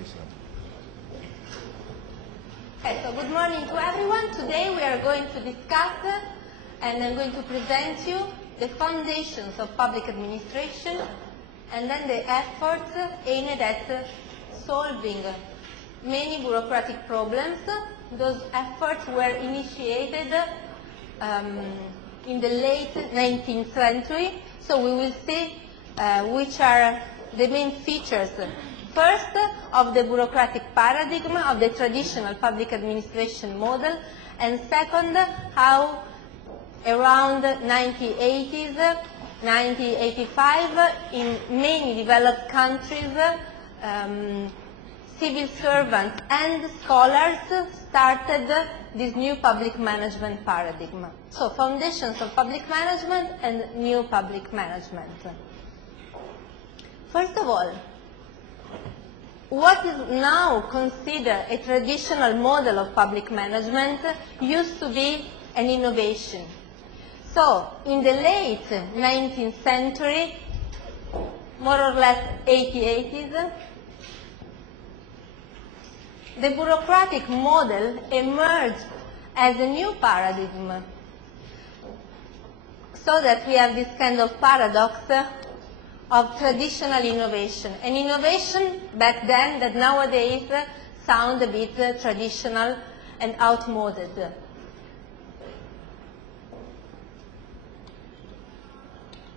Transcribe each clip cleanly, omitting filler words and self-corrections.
Okay, so good morning to everyone. Today we are going to discuss and I'm going to present you the foundations of public administration and then the efforts aimed at solving many bureaucratic problems. Those efforts were initiated in the late 19th century, so we will see which are the main features. First, of the bureaucratic paradigm of the traditional public administration model, and second, how around 1980s, 1985, in many developed countries, civil servants and scholars started this new public management paradigm. So, foundations of public management and new public management. First of all, what is now considered a traditional model of public management used to be an innovation. So, in the late 19th century, more or less 80s, the bureaucratic model emerged as a new paradigm. So that we have this kind of paradox of traditional innovation. An innovation back then that nowadays sound a bit traditional and outmoded.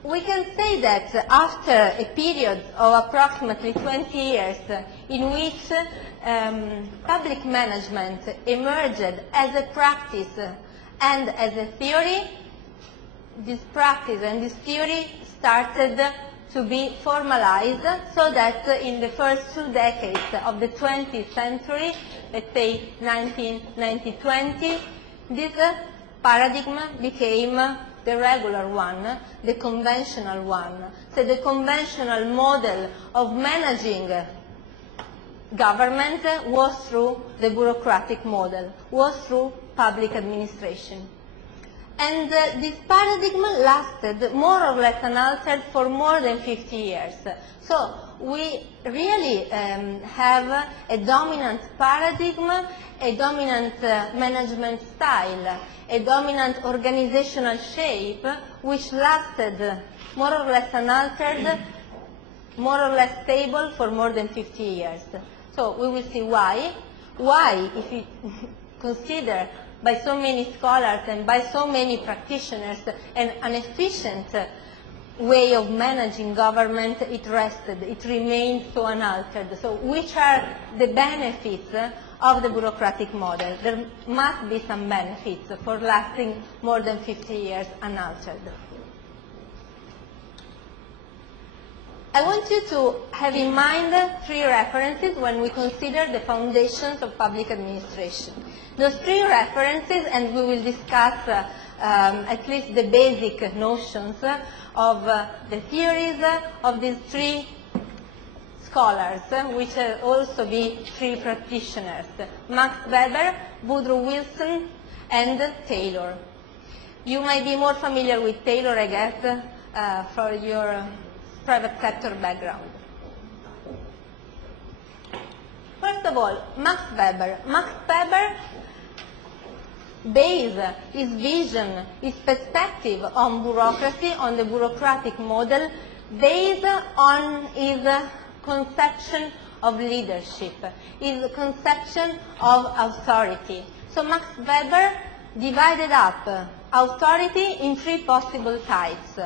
We can say that after a period of approximately 20 years in which public management emerged as a practice and as a theory, this practice and this theory started to be formalized, so that in the first 2 decades of the 20th century, let's say 1990-20, this paradigm became the regular one, the conventional one. So the conventional model of managing government was through the bureaucratic model, was through public administration. And this paradigm lasted more or less unaltered for more than 50 years. So we really have a dominant paradigm, a dominant management style, a dominant organizational shape which lasted more or less unaltered, more or less stable for more than 50 years. So we will see why. Why, if you consider by so many scholars and by so many practitioners an efficient way of managing government, it rested, it remained so unaltered. So which are the benefits of the bureaucratic model? There must be some benefits for lasting more than 50 years unaltered. I want you to have in mind 3 references when we consider the foundations of public administration. Those 3 references, and we will discuss at least the basic notions of the theories of these 3 scholars, which will also be 3 practitioners: Max Weber, Woodrow Wilson, and Taylor. You might be more familiar with Taylor, I guess, for your private sector background. First of all, Max Weber. Max Weber based his vision, his perspective on bureaucracy, on the bureaucratic model, based on his conception of leadership, his conception of authority. So Max Weber divided up authority in 3 possible types.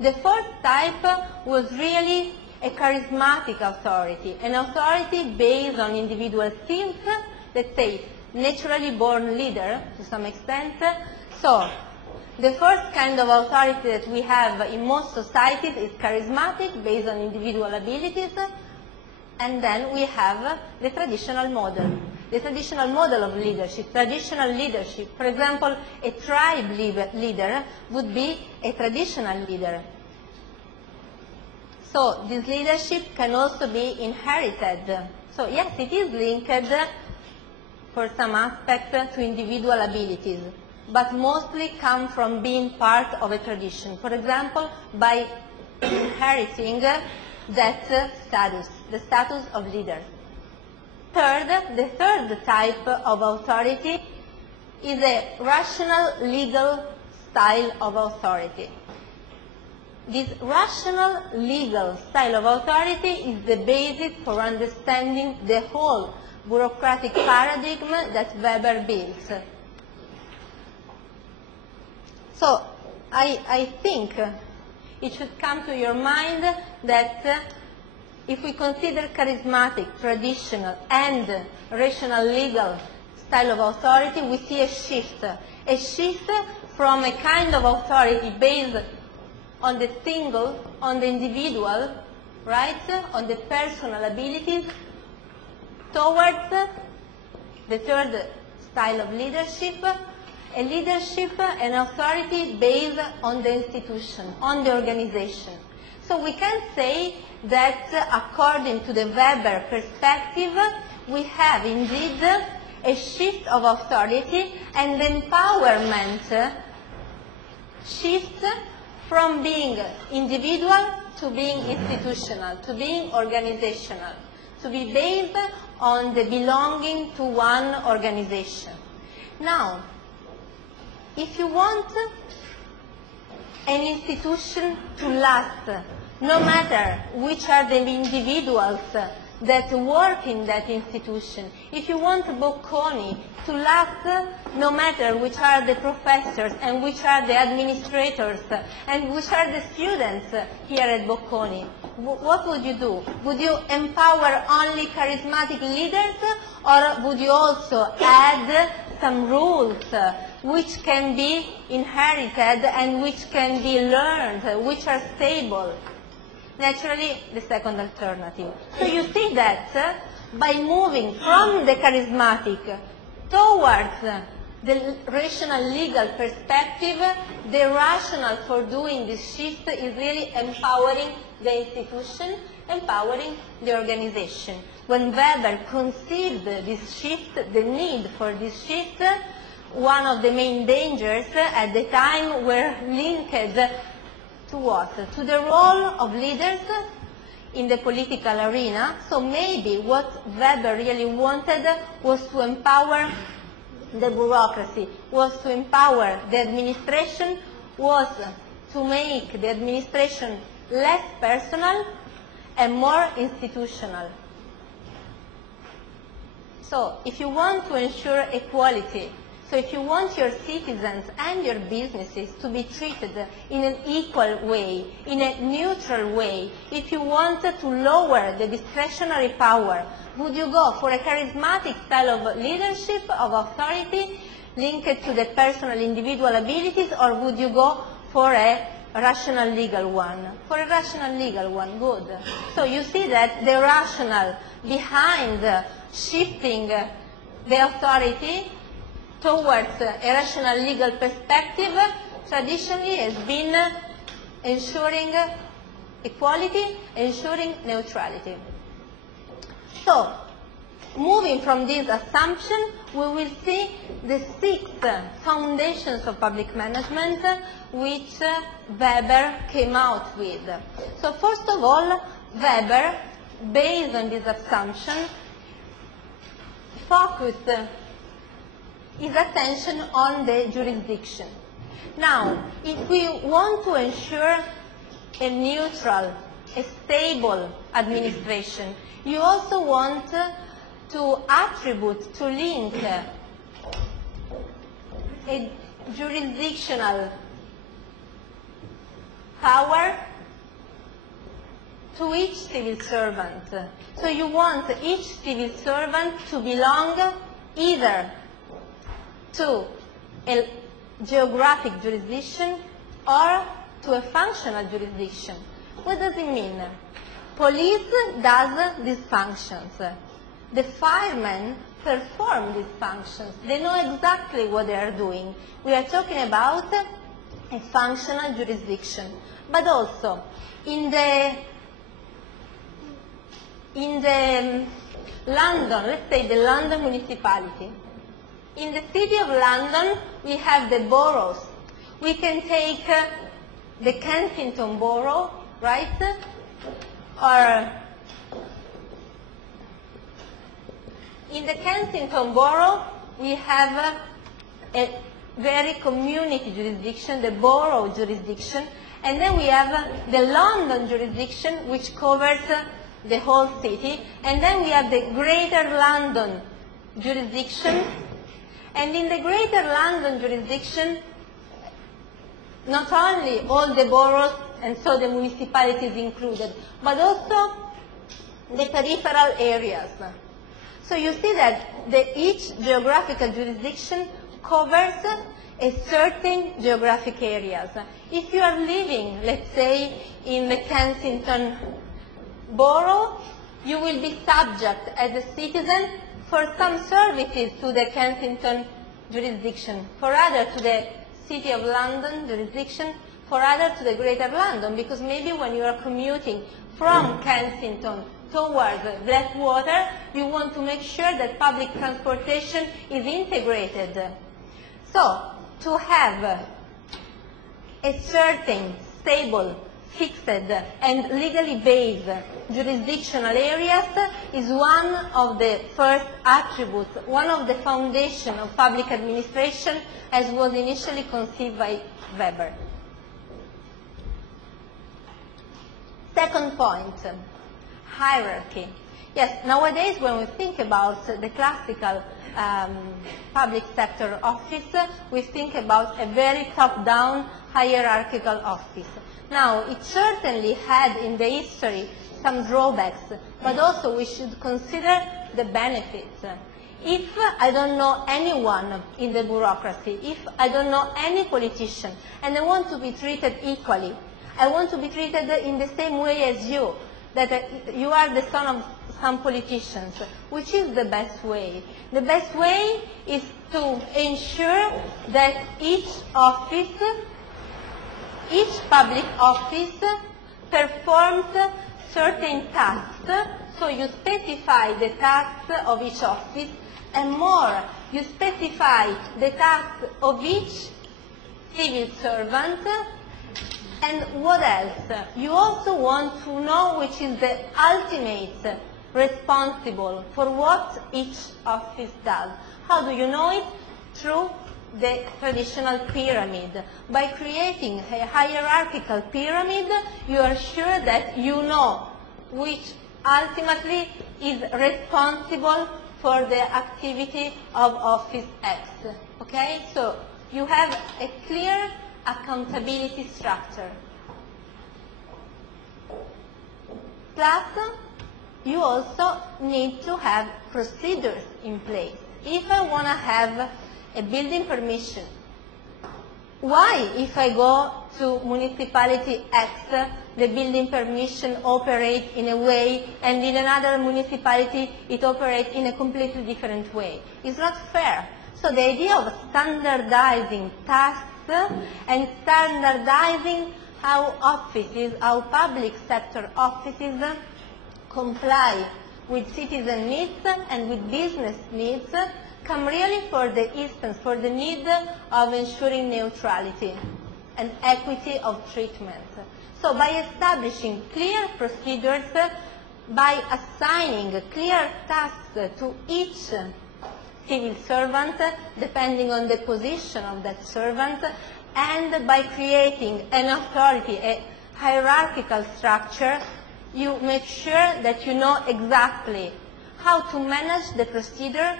The first type was really a charismatic authority, an authority based on individual skills, let's say naturally born leader to some extent. So the first kind of authority that we have in most societies is charismatic, based on individual abilities, and then we have the traditional model. The traditional model of leadership, traditional leadership. For example, a tribe leader would be a traditional leader. So this leadership can also be inherited. So yes, it is linked for some aspects to individual abilities, but mostly come from being part of a tradition. For example, by inheriting that status, the status of leader. The third type of authority is a rational legal style of authority. This rational legal style of authority is the basis for understanding the whole bureaucratic paradigm that Weber built. So I think it should come to your mind that if we consider charismatic, traditional, and rational legal style of authority, we see a shift from a kind of authority based on the single, on the individual, right, on the personal abilities, towards the third style of leadership, a leadership, an authority based on the institution, on the organization. So we can say that according to the Weber perspective, we have indeed a shift of authority and empowerment shift from being individual to being institutional, to being organizational, to be based on the belonging to one organization. Now, if you want an institution to last, no matter which are the individuals that work in that institution, if you want Bocconi to last, no matter which are the professors and which are the administrators and which are the students here at Bocconi, what would you do? Would you empower only charismatic leaders, or would you also add some rules which can be inherited and which can be learned, which are stable? Naturally, the second alternative. So you see that by moving from the charismatic towards the rational legal perspective, the rationale for doing this shift is really empowering the institution, empowering the organization. When Weber conceived this shift, the need for this shift, one of the main dangers at the time were linked to what? To the role of leaders in the political arena. So maybe what Weber really wanted was to empower the bureaucracy, was to empower the administration, was to make the administration less personal and more institutional. So if you want to ensure equality, so if you want your citizens and your businesses to be treated in an equal way, in a neutral way, if you want to lower the discretionary power, would you go for a charismatic style of leadership, of authority, linked to the personal individual abilities, or would you go for a rational legal one? For a rational legal one, good. So you see that the rationale behind shifting the authority towards a rational legal perspective traditionally has been ensuring equality, ensuring neutrality. So, moving from this assumption, we will see the 6 foundations of public management which Weber came out with. So first of all, Weber, based on this assumption, focused his attention on the jurisdiction. Now, if we want to ensure a neutral, a stable administration, you also want to attribute, to link a jurisdictional power to each civil servant. So you want each civil servant to belong either to a geographic jurisdiction or to a functional jurisdiction. What does it mean? Police does these functions. The firemen perform these functions. They know exactly what they are doing. We are talking about a functional jurisdiction. But also, in the London, let's say the London municipality, in the city of London, we have the boroughs. We can take the Kensington borough, right? Or In the Kensington Borough, we have a very community jurisdiction, the borough jurisdiction, and then we have the London jurisdiction, which covers the whole city, and then we have the Greater London jurisdiction, and in the Greater London jurisdiction, not only all the boroughs and so the municipalities included, but also the peripheral areas. So you see that each geographical jurisdiction covers a certain geographic areas. If you are living, let's say, in the Kensington Borough, you will be subject as a citizen for some services to the Kensington jurisdiction, for other to the City of London jurisdiction, for other to the Greater London, because maybe when you are commuting from Kensington towards Blackwater, you want to make sure that public transportation is integrated. So, to have a certain stable, fixed, and legally based jurisdictional areas is one of the first attributes, one of the foundations of public administration as was initially conceived by Weber. Second point, hierarchy. Yes, nowadays when we think about the classical public sector office, we think about a very top-down hierarchical office. Now, it certainly had in the history some drawbacks, but also we should consider the benefits. If I don't know anyone in the bureaucracy, if I don't know any politician, and I want to be treated equally, I want to be treated in the same way as you, that you are the son of some politicians. Which is the best way? The best way is to ensure that each office, each public office performs certain tasks. So you specify the tasks of each office, and more, you specify the tasks of each civil servant. And what else? You also want to know which is the ultimate responsible for what each office does. How do you know it? Through the traditional pyramid. By creating a hierarchical pyramid, you are sure that you know which ultimately is responsible for the activity of Office X. Okay? So you have a clear accountability structure. Plus, you also need to have procedures in place. If I want to have a building permission, why, if I go to municipality X, the building permission operates in a way, and in another municipality it operates in a completely different way? It's not fair. So the idea of standardizing tasks and standardizing how offices, how public sector offices comply with citizen needs and with business needs come really for the instance, for the need of ensuring neutrality and equity of treatment. So by establishing clear procedures, by assigning clear tasks to each civil servant, depending on the position of that servant, and by creating an authority, a hierarchical structure, you make sure that you know exactly how to manage the procedure,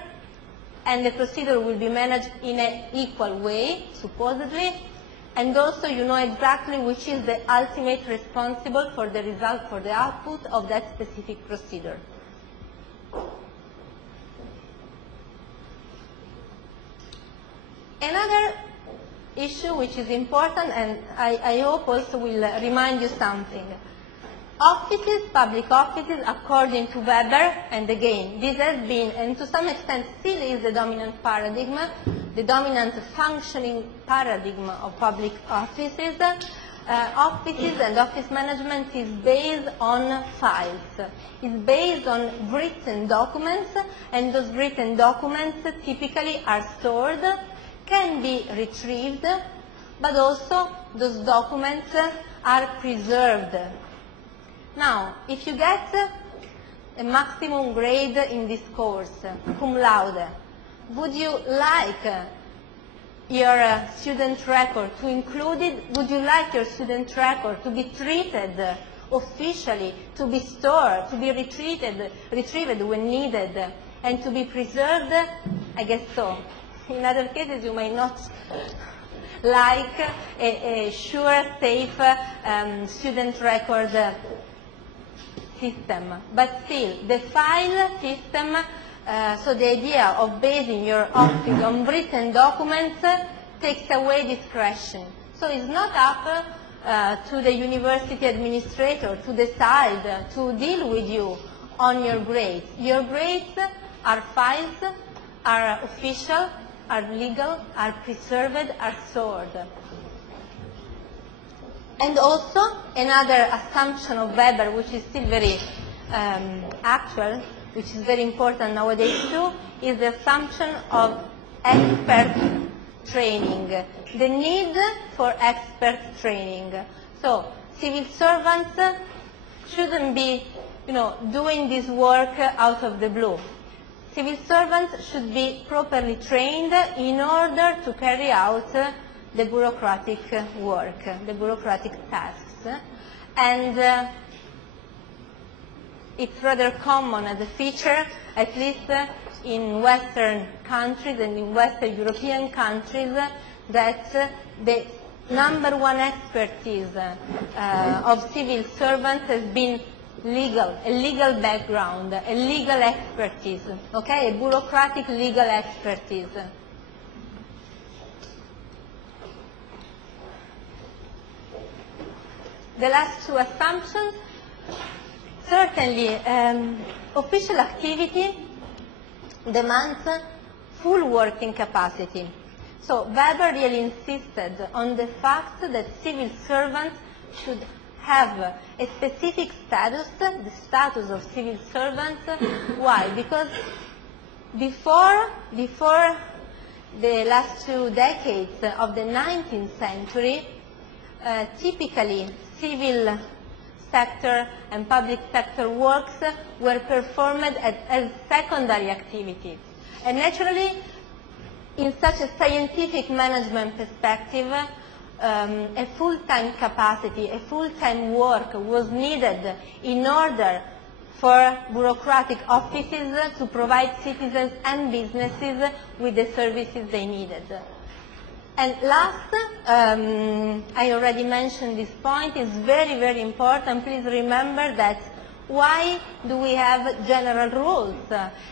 and the procedure will be managed in an equal way, supposedly, and also you know exactly which is the ultimate responsible for the result, for the output of that specific procedure. Another issue which is important, and I hope also will remind you something. Offices, public offices, according to Weber, and again, this has been, and to some extent still is, the dominant paradigm, the dominant functioning paradigm of public offices. Offices and office management is based on files. It's based on written documents, and those written documents typically are stored, can be retrieved, but also those documents are preserved. Now, if you get a maximum grade in this course, cum laude? Would you like your student record to include it? Would you like your student record to be treated officially, to be stored, to be retrieved when needed, and to be preserved? I guess so. In other cases, you may not like a sure, safe student record system. But still, the file system, so the idea of basing your office on written documents takes away discretion. So it's not up to the university administrator to decide to deal with you on your grades. Your grades are files, are official, are legal, are preserved, are stored. And also, another assumption of Weber, which is still very actual, which is very important nowadays too, is the assumption of expert training, the need for expert training. So, civil servants shouldn't be, doing this work out of the blue. Civil servants should be properly trained in order to carry out the bureaucratic work, the bureaucratic tasks. And it's rather common as a feature, at least in Western countries and in Western European countries, that the number one expertise of civil servants has been legal, a legal background, a legal expertise, okay, a bureaucratic legal expertise. The last two assumptions, certainly official activity demands full working capacity. So Weber really insisted on the fact that civil servants should have a specific status, the status of civil servants. Why? Because before the last 2 decades of the 19th century, typically civil sector and public sector works were performed as secondary activities. And naturally, in such a scientific management perspective, a full-time capacity, a full-time work was needed in order for bureaucratic offices to provide citizens and businesses with the services they needed. And last, I already mentioned this point, is very, very important. Please remember that why do we have general rules?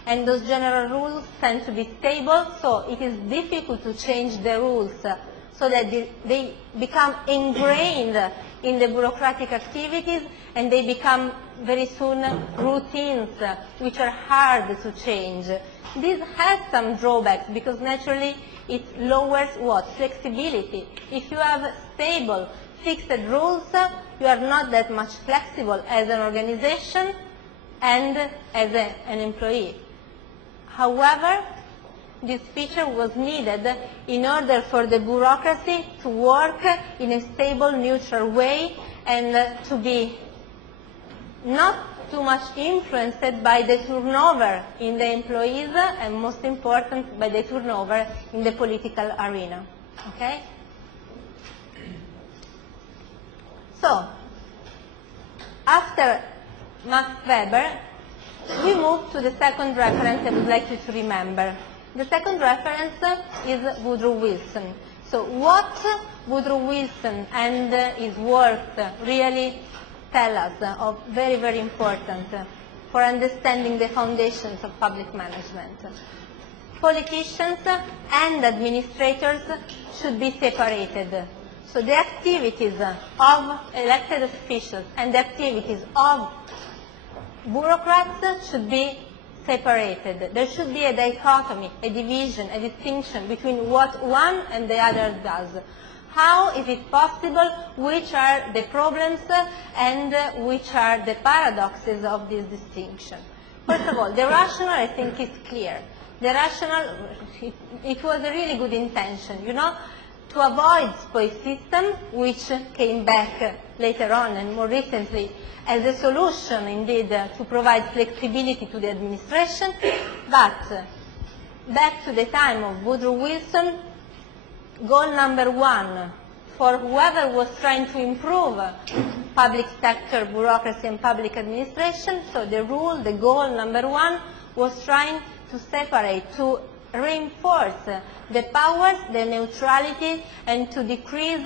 And those general rules tend to be stable, so it is difficult to change the rules so that they become ingrained in the bureaucratic activities and they become very soon routines which are hard to change. This has some drawbacks because naturally it lowers what? Flexibility. If you have stable, fixed rules, you are not that much flexible as an organization and as an employee. However, this feature was needed in order for the bureaucracy to work in a stable, neutral way and to be not too much influenced by the turnover in the employees and most important by the turnover in the political arena. Okay? So, after Max Weber, we move to the second reference I would like you to remember. The second reference is Woodrow Wilson. So what Woodrow Wilson and his work really tell us of very, very important for understanding the foundations of public management. Politicians and administrators should be separated. So the activities of elected officials and the activities of bureaucrats should be separated. There should be a dichotomy, a division, a distinction between what one and the other does. How is it possible? Which are the problems and which are the paradoxes of this distinction? First of all, the rationale I think is clear. The rationale, it was a really good intention, you know. to avoid spoil system, which came back later on and more recently as a solution, indeed, to provide flexibility to the administration. But back to the time of Woodrow Wilson, goal number one for whoever was trying to improve public sector bureaucracy and public administration, so the goal number one was trying to separate, to reinforce the powers, the neutrality, and to decrease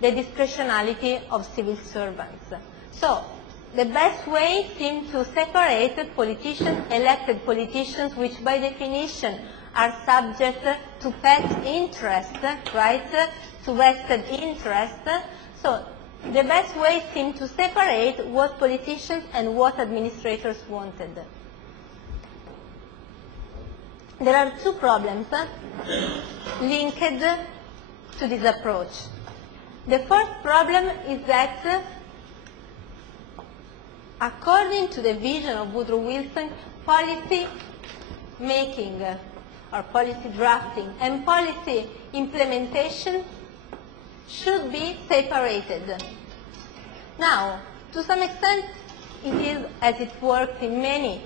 the discretionality of civil servants. So the best way seemed to separate politicians, elected politicians, which by definition are subject to pet interest, right, to vested interest. So the best way seemed to separate what politicians and what administrators wanted. There are two problems linked to this approach. The first problem is that according to the vision of Woodrow Wilson, policy making or policy drafting and policy implementation should be separated. Now, to some extent, it is as it works in many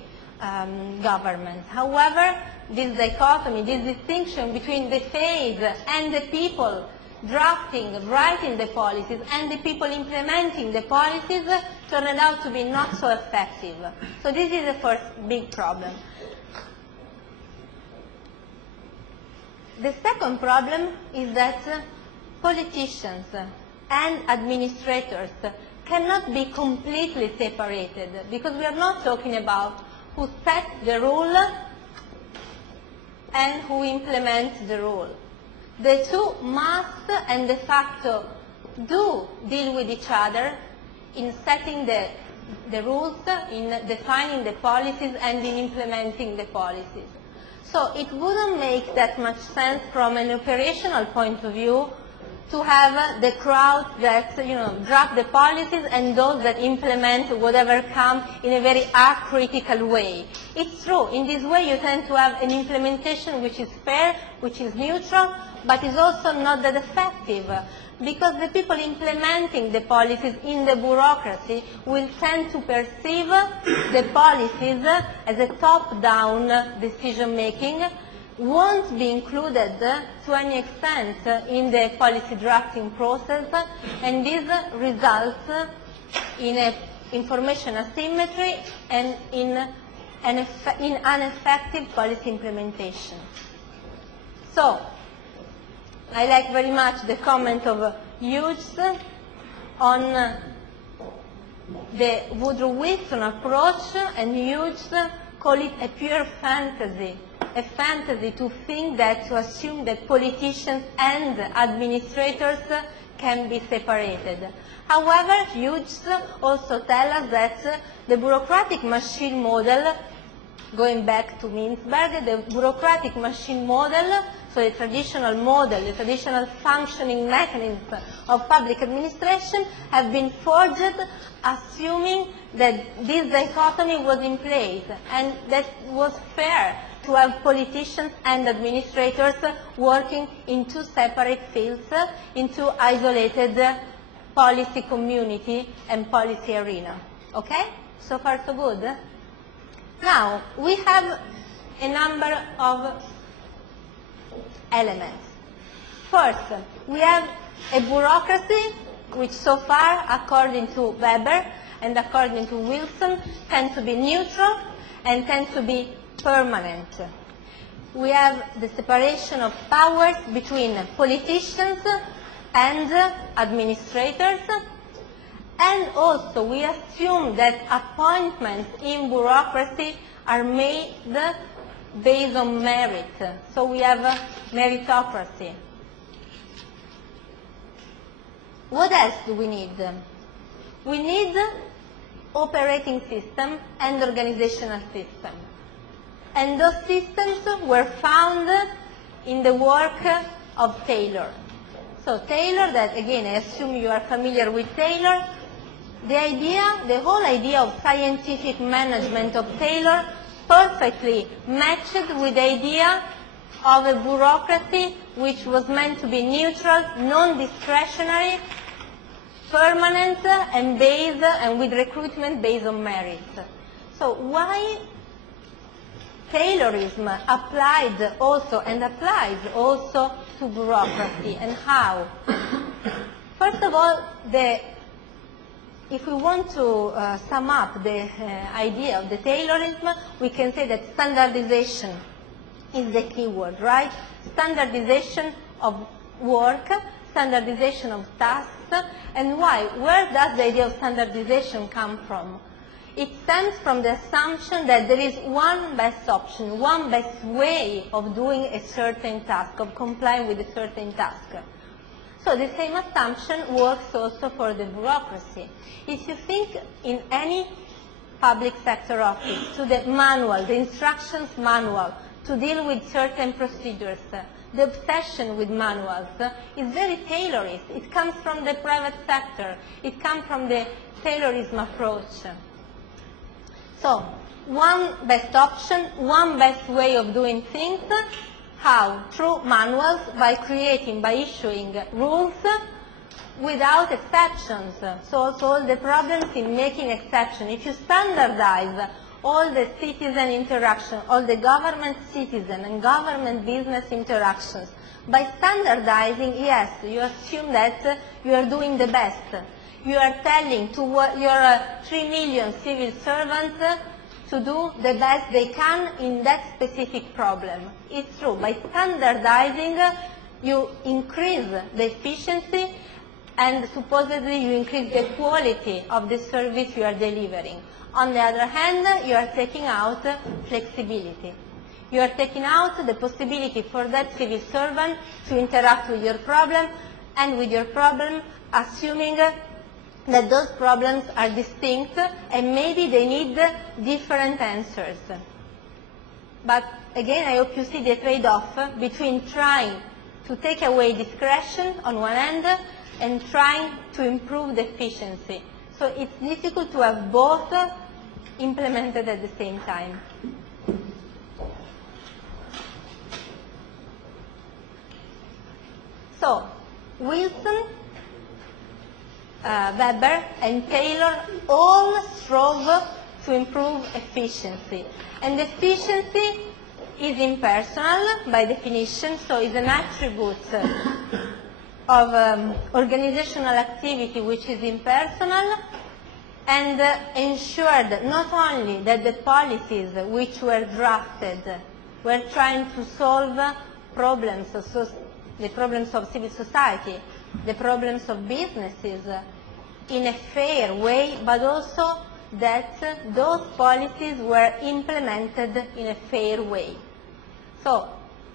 governments. However, this dichotomy, this distinction between the phase and the people drafting, writing the policies, and the people implementing the policies turned out to be not so effective. So this is the first big problem. The second problem is that politicians and administrators cannot be completely separated, because we are not talking about who sets the rule and who implements the rule. The two must and de facto do deal with each other in setting the rules, in defining the policies, and in implementing the policies. So it wouldn't make that much sense from an operational point of view to have the crowd that draft the policies and those that implement whatever comes in a very critical way. It's true, in this way you tend to have an implementation which is fair, which is neutral, but is also not that effective, because the people implementing the policies in the bureaucracy will tend to perceive the policies as a top-down decision-making, won't be included to any extent in the policy drafting process, and this results in an information asymmetry and in ineffective policy implementation. So, I like very much the comment of Hughes on the Woodrow Wilson approach, and Hughes call it a pure fantasy. A fantasy to think that, to assume that politicians and administrators can be separated. However, Hughes also tells us that the bureaucratic machine model, going back to Mintzberg, the bureaucratic machine model, so the traditional model, the traditional functioning mechanisms of public administration have been forged assuming that this dichotomy was in place and that was fair to have politicians and administrators working in two separate fields, in two isolated policy community and policy arena. Okay? So far so good? Now, we have a number of elements. First, we have a bureaucracy which so far, according to Weber and according to Wilson, tends to be neutral and tends to be permanent. We have the separation of powers between politicians and administrators, and also we assume that appointments in bureaucracy are made based on merit. So we have meritocracy. What else do we need? We need operating system and organizational system. And those systems were found in the work of Taylor. So Taylor, that again, I assume you are familiar with Taylor, the whole idea of scientific management of Taylor perfectly matched with the idea of a bureaucracy which was meant to be neutral, non-discretionary, permanent, and with recruitment based on merit. So why Taylorism applied also and applies also to bureaucracy, and how? First of all, if we want to sum up the idea of the Taylorism, we can say that standardization is the key word, right? Standardization of work, standardization of tasks, and why? Where does the idea of standardization come from? It stems from the assumption that there is one best option, one best way of doing a certain task, of complying with a certain task. So the same assumption works also for the bureaucracy. If you think in any public sector office, to the manual, the instructions manual, to deal with certain procedures, the obsession with manuals is very Taylorist. It comes from the private sector. It comes from the Taylorism approach. So, one best option, one best way of doing things. How? Through manuals, by issuing rules without exceptions. So also all the problems in making exceptions. If you standardize all the citizen interaction, all the government citizen and government business interactions, by standardizing, yes, you assume that you are doing the best. You are telling to your 3 million civil servants to do the best they can in that specific problem. It's true. By standardizing, you increase the efficiency and supposedly you increase the quality of the service you are delivering. On the other hand, you are taking out flexibility. You are taking out the possibility for that civil servant to interact with your problem and with your problem, assuming that those problems are distinct and maybe they need different answers. But again, I hope you see the trade-off between trying to take away discretion on one end and trying to improve the efficiency. So it's difficult to have both implemented at the same time. So, Wilson, Weber, and Taylor all strove to improve efficiency. And efficiency is impersonal by definition, so is an attribute of organizational activity which is impersonal, and ensured not only that the policies which were drafted were trying to solve problems, so the problems of civil society, the problems of businesses in a fair way, but also that those policies were implemented in a fair way. So,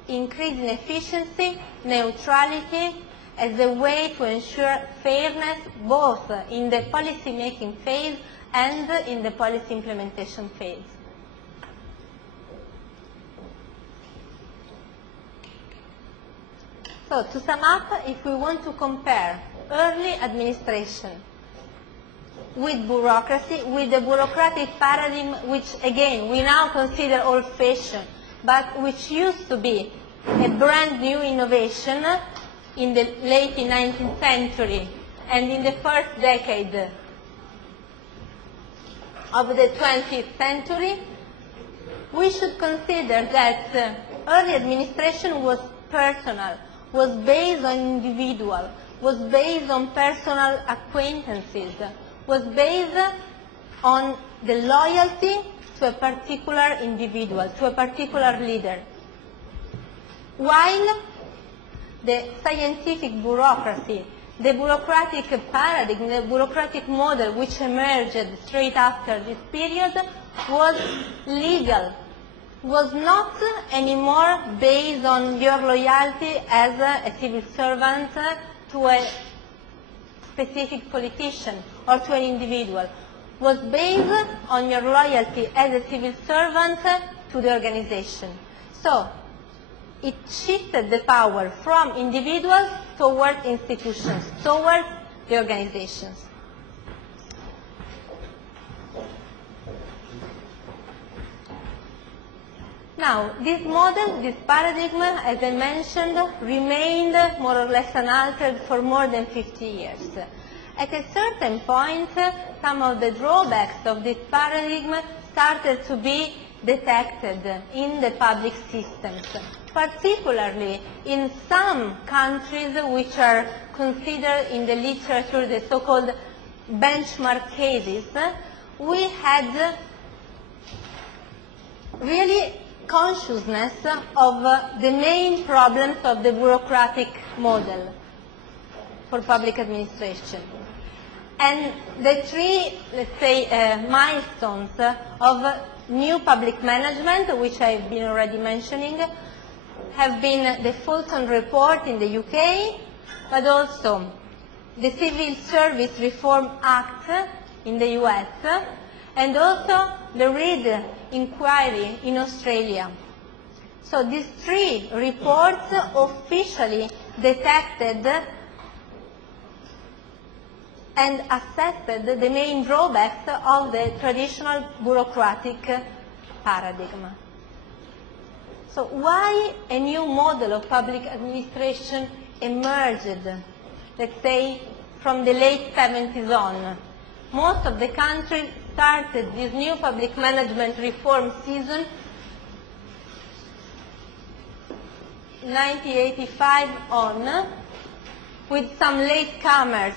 increasing efficiency, neutrality, as a way to ensure fairness both in the policy-making phase and in the policy implementation phase. So, to sum up, if we want to compare early administration with bureaucracy, with the bureaucratic paradigm which, again, we now consider old-fashioned, but which used to be a brand new innovation in the late 19th century and in the first decade of the 20th century, we should consider that early administration was personal, was based on individual, was based on personal acquaintances, was based on the loyalty to a particular individual, to a particular leader. While the scientific bureaucracy, the bureaucratic paradigm, the bureaucratic model which emerged straight after this period was legal, was not anymore based on your loyalty as a civil servant to a specific politician or to an individual, was based on your loyalty as a civil servant to the organization. So, it shifted the power from individuals toward institutions, toward the organizations. Now, this model, this paradigm, as I mentioned, remained more or less unaltered for more than 50 years. At a certain point, some of the drawbacks of this paradigm started to be detected in the public systems, particularly in some countries which are considered in the literature the so-called benchmark cases. We had really consciousness of the main problems of the bureaucratic model for public administration. And the three, let's say, milestones of new public management, which I've been already mentioning, have been the Fulton Report in the UK, but also the Civil Service Reform Act in the US, and also the Reed Inquiry in Australia. So these three reports officially detected and assessed the main drawbacks of the traditional bureaucratic paradigm. So why a new model of public administration emerged, let's say, from the late 70s on? Most of the countries started this new public management reform season 1985 on, with some latecomers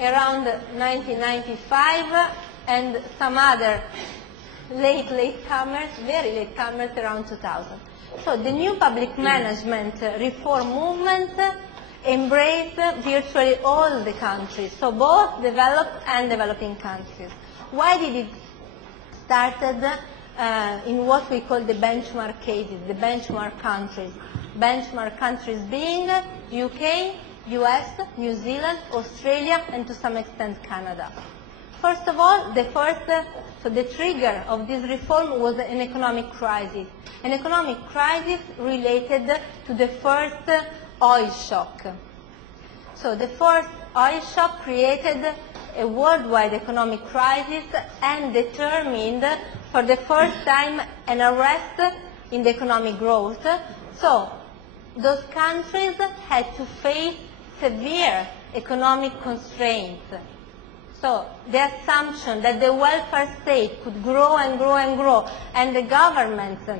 around 1995 and some other latecomers, very latecomers around 2000. So the new public management reform movement embraced virtually all the countries, so both developed and developing countries. Why did it started in what we call the benchmark cases, the benchmark countries? Benchmark countries being UK, US, New Zealand, Australia, and to some extent Canada. First of all, so the trigger of this reform was an economic crisis. An economic crisis related to the first oil shock. So the first oil shock created a worldwide economic crisis and determined for the first time an arrest in the economic growth. So those countries had to face severe economic constraints. So the assumption that the welfare state could grow and grow and grow, and the governments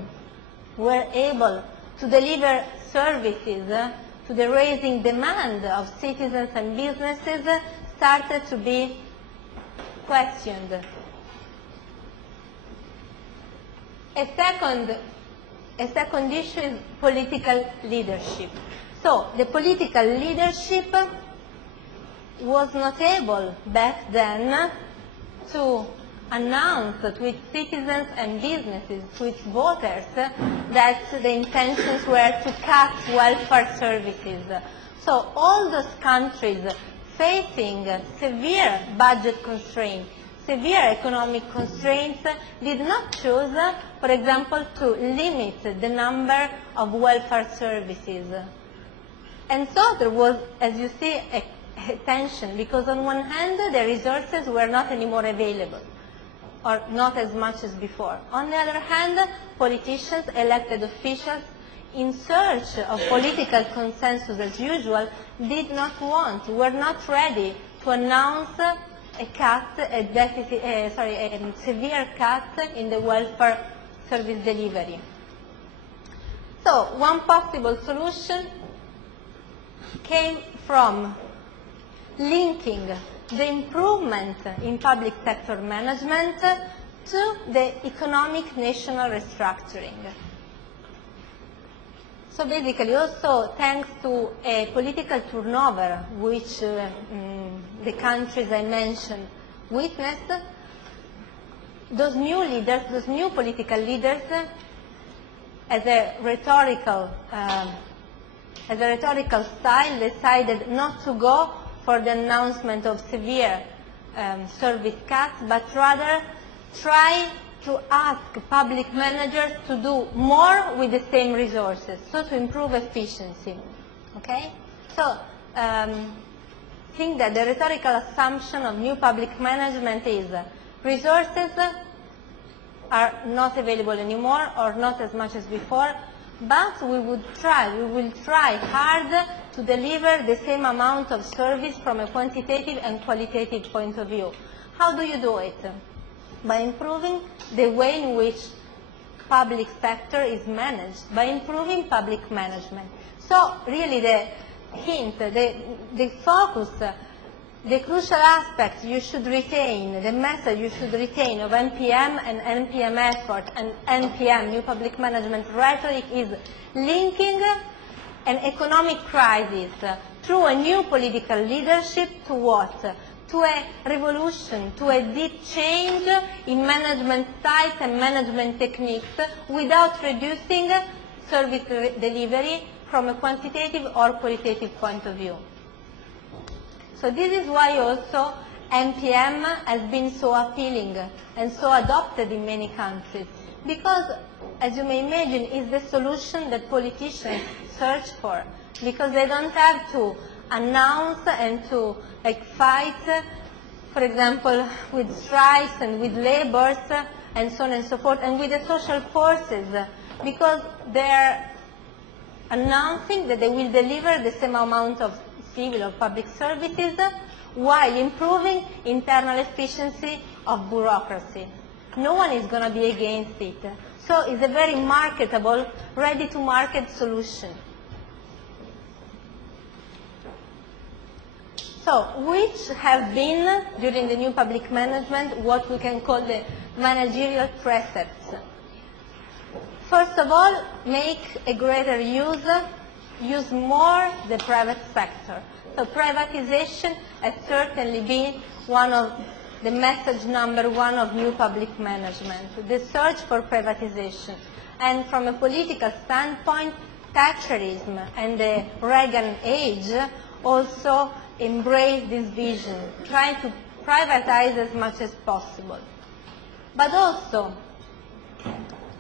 were able to deliver services to the rising demand of citizens and businesses started to be questioned. A second issue is political leadership. So the political leadership was not able back then to announce to its citizens and businesses, to its voters, that the intentions were to cut welfare services. So all those countries facing severe budget constraints, severe economic constraints, did not choose, for example, to limit the number of welfare services. And so there was, as you see, a tension, because on one hand the resources were not anymore available, or not as much as before. On the other hand, politicians, elected officials, in search of political consensus as usual, were not ready to announce a severe cut in the welfare service delivery. So one possible solution came from linking the improvement in public sector management to the economic national restructuring. So basically, also thanks to a political turnover which the countries I mentioned witnessed, those new leaders, those new political leaders, as a rhetorical style, decided not to go for the announcement of severe service cuts, but rather try to ask public managers to do more with the same resources, so to improve efficiency. Okay? So, think that the rhetorical assumption of new public management is resources are not available anymore or not as much as before, but we will try hard to deliver the same amount of service from a quantitative and qualitative point of view. How do you do it? By improving the way in which public sector is managed, by improving public management. So really the hint, the focus, the crucial aspect you should retain, the message you should retain of NPM and NPM effort and NPM, New Public Management Rhetoric, is linking an economic crisis through a new political leadership to what? To a revolution, to a deep change in management styles and management techniques without reducing service delivery from a quantitative or qualitative point of view. So this is why also NPM has been so appealing and so adopted in many countries. Because, as you may imagine, it's the solution that politicians search for. Because they don't have to announce and to fight, for example, with strikes and with labors and so on and so forth, and with the social forces, because they're announcing that they will deliver the same amount of civil or public services while improving internal efficiency of bureaucracy. No one is going to be against it. So it's a very marketable, ready-to-market solution. So, which have been, during the new public management, what we can call the managerial precepts? First of all, make a greater use more the private sector. So privatization has certainly been one of the message number one of new public management, the search for privatization. And from a political standpoint, Thatcherism and the Reagan age also embrace this vision, trying to privatize as much as possible. But also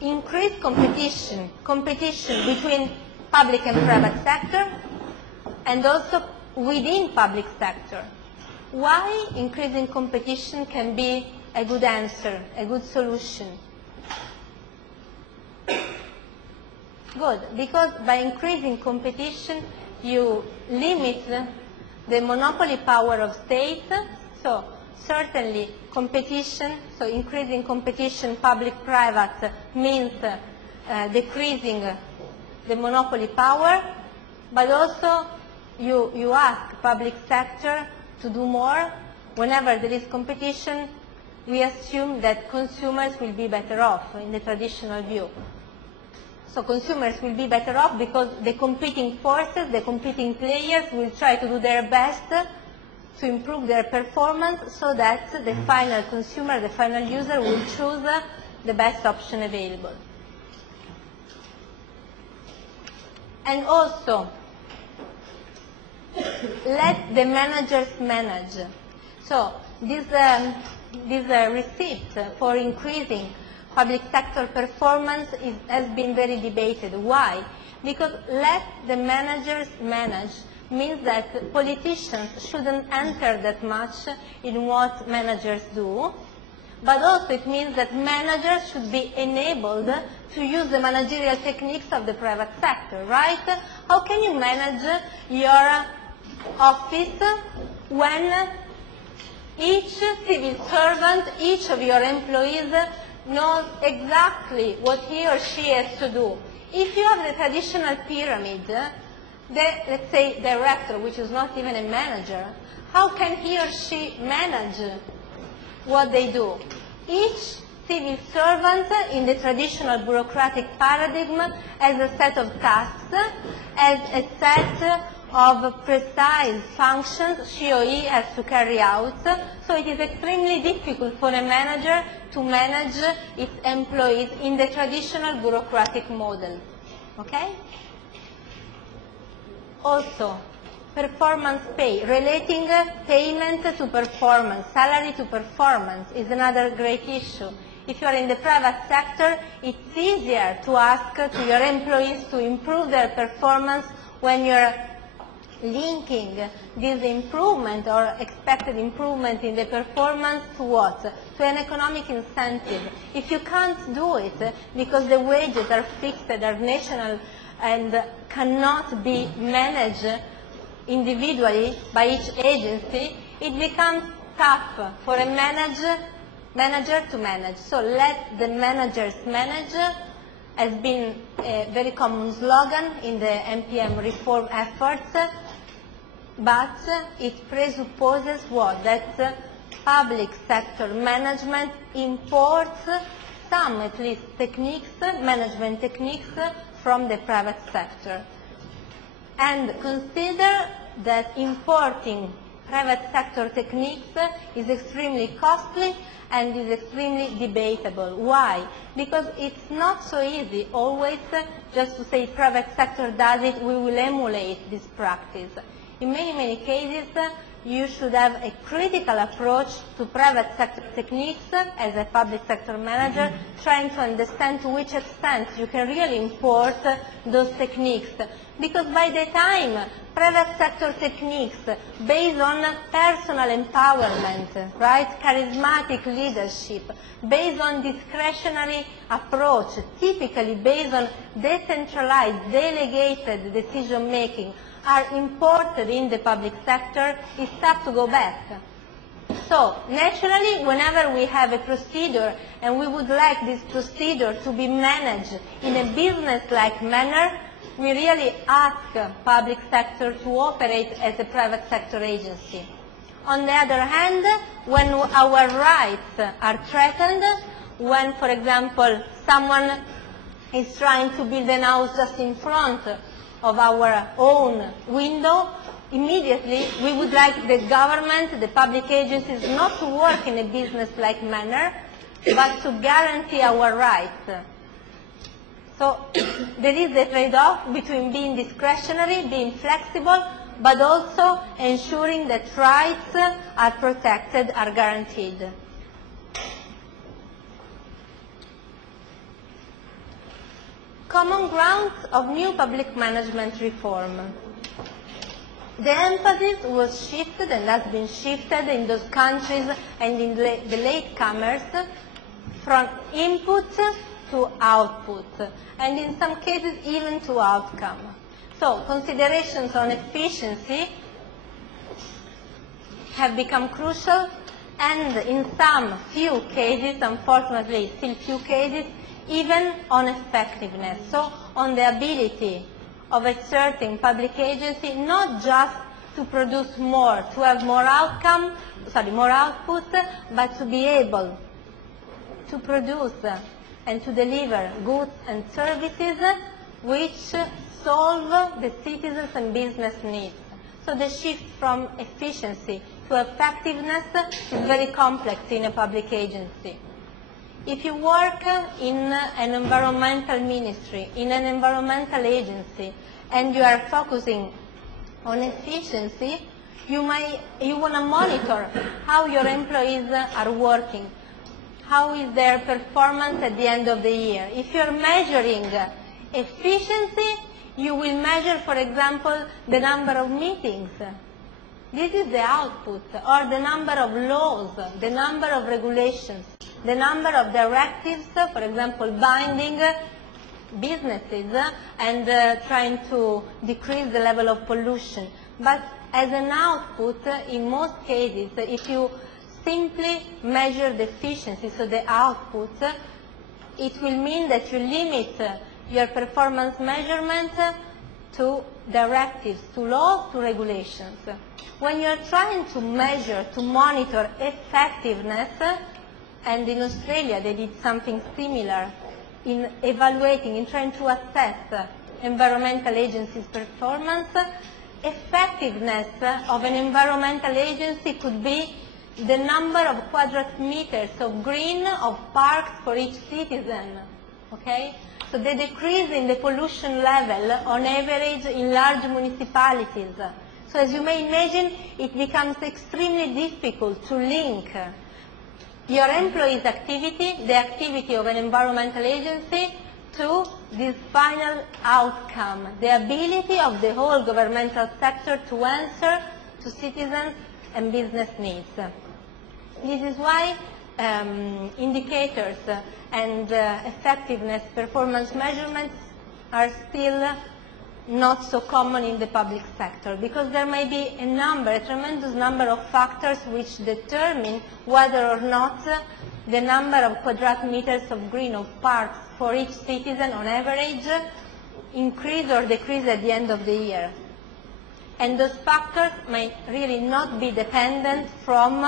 increase competition between public and private sector, and also within public sector. Why increasing competition can be a good answer, a good solution? Good, because by increasing competition, you limit the monopoly power of state. So certainly competition, so increasing competition public-private means decreasing the monopoly power, but also you ask public sector to do more. Whenever there is competition, we assume that consumers will be better off in the traditional view. So consumers will be better off because the competing forces, the competing players will try to do their best to improve their performance so that the final consumer, the final user will choose the best option available. And also, let the managers manage. So this receipt for increasing public sector performance has been very debated. Why? Because let the managers manage means that politicians shouldn't enter that much in what managers do, but also it means that managers should be enabled to use the managerial techniques of the private sector, right? How can you manage your office when each civil servant, each of your employees knows exactly what he or she has to do? If you have the traditional pyramid, let's say director, which is not even a manager, how can he or she manage what they do? Each civil servant in the traditional bureaucratic paradigm has a set of tasks, has a set of precise functions she or he has to carry out. So it is extremely difficult for a manager to manage its employees in the traditional bureaucratic model. Okay? Also, performance pay, relating payment to performance, salary to performance is another great issue. If you are in the private sector, it's easier to ask to your employees to improve their performance when you're linking this improvement or expected improvement in the performance to what? To an economic incentive. If you can't do it because the wages are fixed, are national, and cannot be managed individually by each agency, it becomes tough for a manager to manage. So let the managers manage has been a very common slogan in the MPM reform efforts, but it presupposes what? That public sector management imports some, at least, techniques, management techniques from the private sector. And consider that importing private sector techniques is extremely costly and is extremely debatable. Why? Because it's not so easy always just to say private sector does it, we will emulate this practice. In many cases, you should have a critical approach to private sector techniques as a public sector manager, trying to understand to which extent you can really import those techniques. Because by the time private sector techniques based on personal empowerment, right, charismatic leadership, based on discretionary approach, typically based on decentralized, delegated decision making, are imported in the public sector, it's tough to go back. So, naturally, whenever we have a procedure and we would like this procedure to be managed in a business-like manner, we really ask public sector to operate as a private sector agency. On the other hand, when our rights are threatened, when, for example, someone is trying to build a house just in front of our own window, immediately we would like the government, the public agencies, not to work in a business-like manner, but to guarantee our rights. So there is a trade-off between being discretionary, being flexible, but also ensuring that rights are protected, are guaranteed. Common grounds of new public management reform. The emphasis was shifted and has been shifted in those countries and in the latecomers from input to output, and in some cases even to outcome. So considerations on efficiency have become crucial, and in some few cases, unfortunately still few cases, even on effectiveness, so on the ability of a certain public agency not just to produce more, to have more more output, but to be able to produce and to deliver goods and services which solve the citizens and business needs. So the shift from efficiency to effectiveness is very complex in a public agency. If you work in an environmental ministry, in an environmental agency, and you are focusing on efficiency, you want to monitor how your employees are working, how is their performance at the end of the year. If you're measuring efficiency, you will measure, for example, the number of meetings. This is the output, or the number of laws, the number of regulations, the number of directives, for example, binding businesses and trying to decrease the level of pollution. But as an output, in most cases, if you simply measure the efficiency, so the output, it will mean that you limit your performance measurement to directives, to laws, to regulations. When you're trying to measure, to monitor effectiveness, and in Australia they did something similar in evaluating, in trying to assess environmental agencies' performance, effectiveness of an environmental agency could be the number of quadrat meters of green, of parks for each citizen, okay? So the decrease in the pollution level on average in large municipalities. So as you may imagine, it becomes extremely difficult to link your employees' activity, the activity of an environmental agency, to this final outcome, the ability of the whole governmental sector to answer to citizens and business needs. This is why indicators and effectiveness performance measurements are still not so common in the public sector, because there may be a tremendous number of factors which determine whether or not the number of quadrat meters of green of parks for each citizen on average increase or decrease at the end of the year. And those factors may really not be dependent from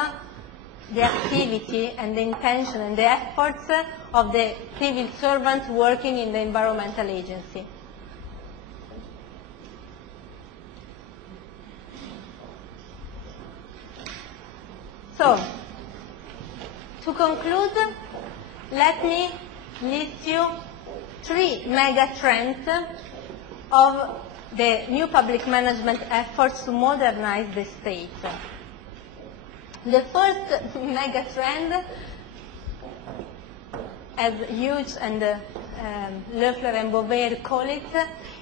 the activity and the intention and the efforts of the civil servants working in the environmental agency. So, to conclude, let me list you 3 mega trends of the new public management efforts to modernize the state. The first mega trend, as Hughes and Loeffler and Beauvais call it,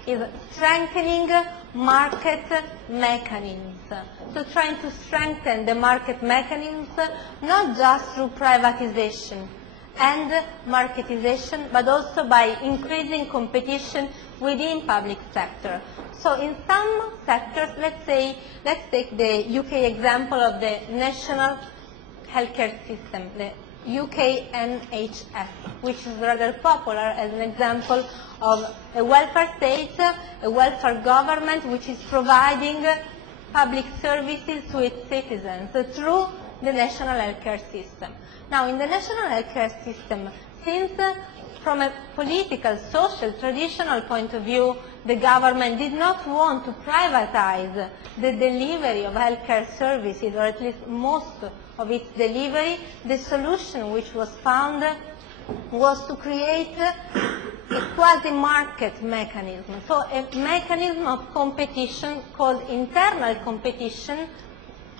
is strengthening market mechanisms. So trying to strengthen the market mechanisms not just through privatization and marketization, but also by increasing competition within public sector. So in some sectors, let's take the UK example of the national healthcare system, the UK NHS, which is rather popular as an example of a welfare state, a welfare government which is providing public services to its citizens through the national healthcare system. Now, in the national healthcare system, since from a political, social, traditional point of view, the government did not want to privatize the delivery of healthcare services, or at least most of its delivery, the solution which was found was to create a quasi-market mechanism. So a mechanism of competition called internal competition,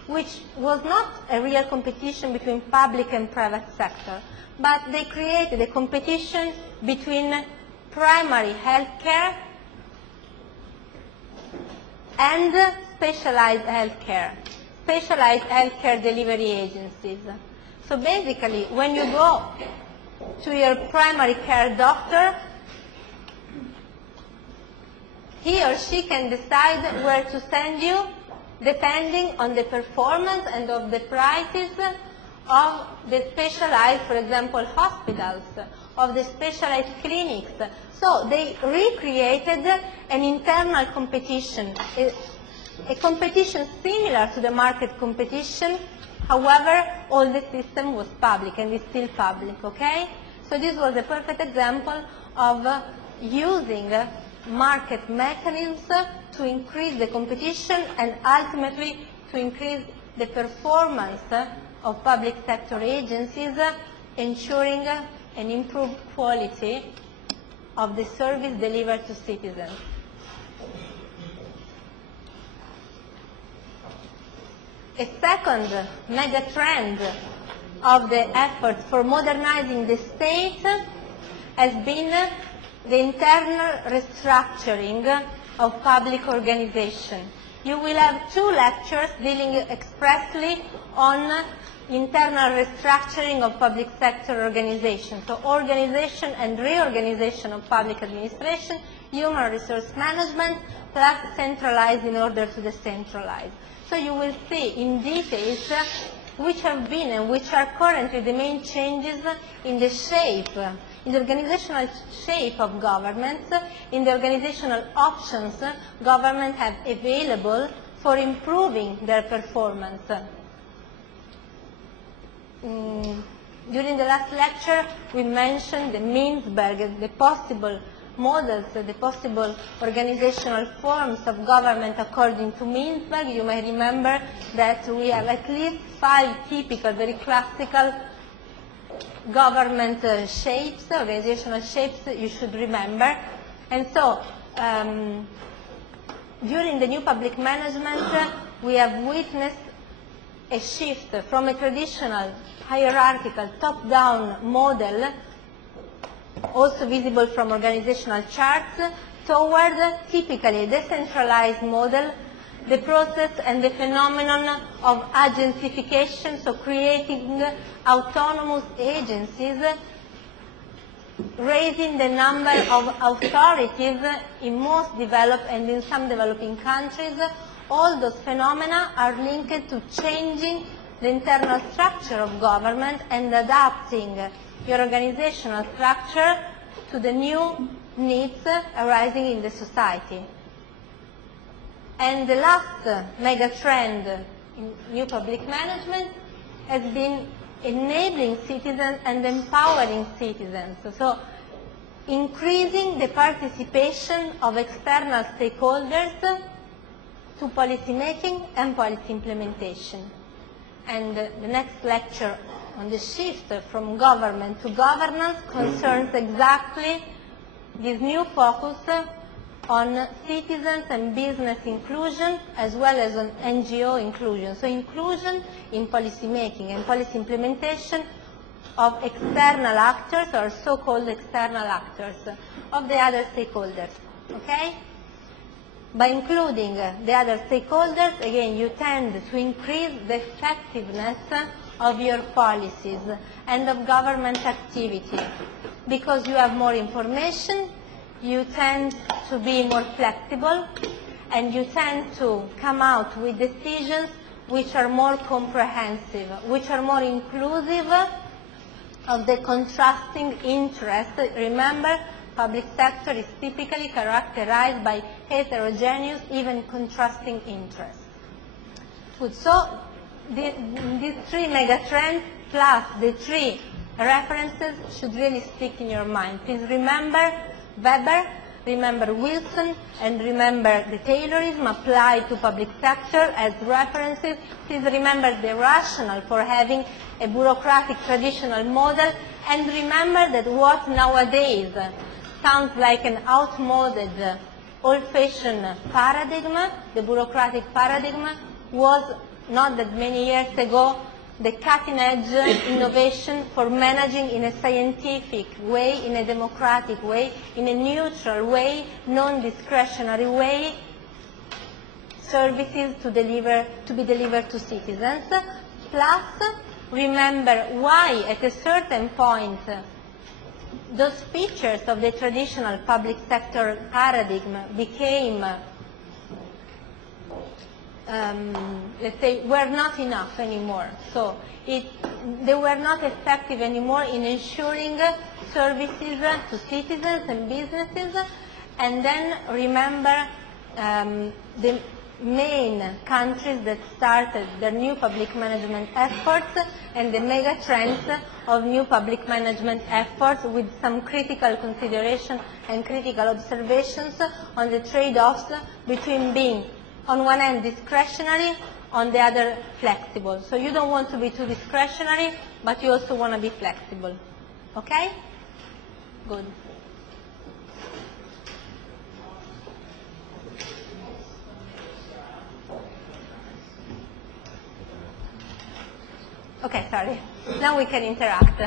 which was not a real competition between public and private sector, but they created a competition between primary health care and specialized health care delivery agencies. So basically, when you go to your primary care doctor, he or she can decide where to send you depending on the performance and of the prices of the specialized, for example, hospitals, of the specialized clinics. So they recreated an internal competition, a competition similar to the market competition. However, all the system was public and is still public, okay? So this was a perfect example of using market mechanisms to increase the competition and ultimately to increase the performance of public sector agencies, ensuring an improved quality of the service delivered to citizens. A second mega trend of the effort for modernizing the state has been the internal restructuring of public organization. You will have 2 lectures dealing expressly on internal restructuring of public sector organization. So organization and reorganization of public administration, human resource management, plus centralize in order to decentralize. So you will see in details which have been and which are currently the main changes in the shape, in the organizational shape of governments, in the organizational options governments have available for improving their performance. During the last lecture, we mentioned the Mintzberg, the possible models, the possible organizational forms of government according to Mintzberg. You may remember that we have at least 5 typical, very classical government shapes, organizational shapes you should remember. And so, during the new public management, we have witnessed a shift from a traditional hierarchical top-down model also visible from organizational charts, toward typically a decentralized model, the process and the phenomenon of agentification, so creating autonomous agencies, raising the number of authorities in most developed and in some developing countries. All those phenomena are linked to changing the internal structure of government and adapting your organizational structure to the new needs arising in the society. And the last mega trend in new public management has been enabling citizens and empowering citizens. So increasing the participation of external stakeholders to policy making and policy implementation. And the next lecture on the shift from government to governance concerns exactly this new focus on citizens and business inclusion as well as on NGO inclusion. So inclusion in policy making and policy implementation of external actors or so-called external actors of the other stakeholders. Okay? By including the other stakeholders, again, you tend to increase the effectiveness of your policies and of government activity. Because you have more information, you tend to be more flexible, and you tend to come out with decisions which are more comprehensive, which are more inclusive of the contrasting interests. Remember, public sector is typically characterized by heterogeneous, even contrasting interests. Good. So these three megatrends plus the three references should really stick in your mind. Please remember Weber, remember Wilson, and remember the Taylorism applied to public sector as references. Please remember the rationale for having a bureaucratic traditional model, and remember that what nowadays sounds like an outmoded, old-fashioned paradigm, the bureaucratic paradigm, was not that many years ago the cutting-edge innovation for managing in a scientific way, in a democratic way, in a neutral way, non-discretionary way, services to be delivered to citizens. Plus, remember why at a certain point those features of the traditional public sector paradigm became, let's say, were not enough anymore. So they were not effective anymore in ensuring services to citizens and businesses. And then remember the main countries that started their new public management efforts and the mega trends of new public management efforts, with some critical consideration and critical observations on the trade-offs between being, on one end, discretionary, on the other, flexible. So you don't want to be too discretionary, but you also want to be flexible. Okay? Good. Okay, sorry. Now we can interact.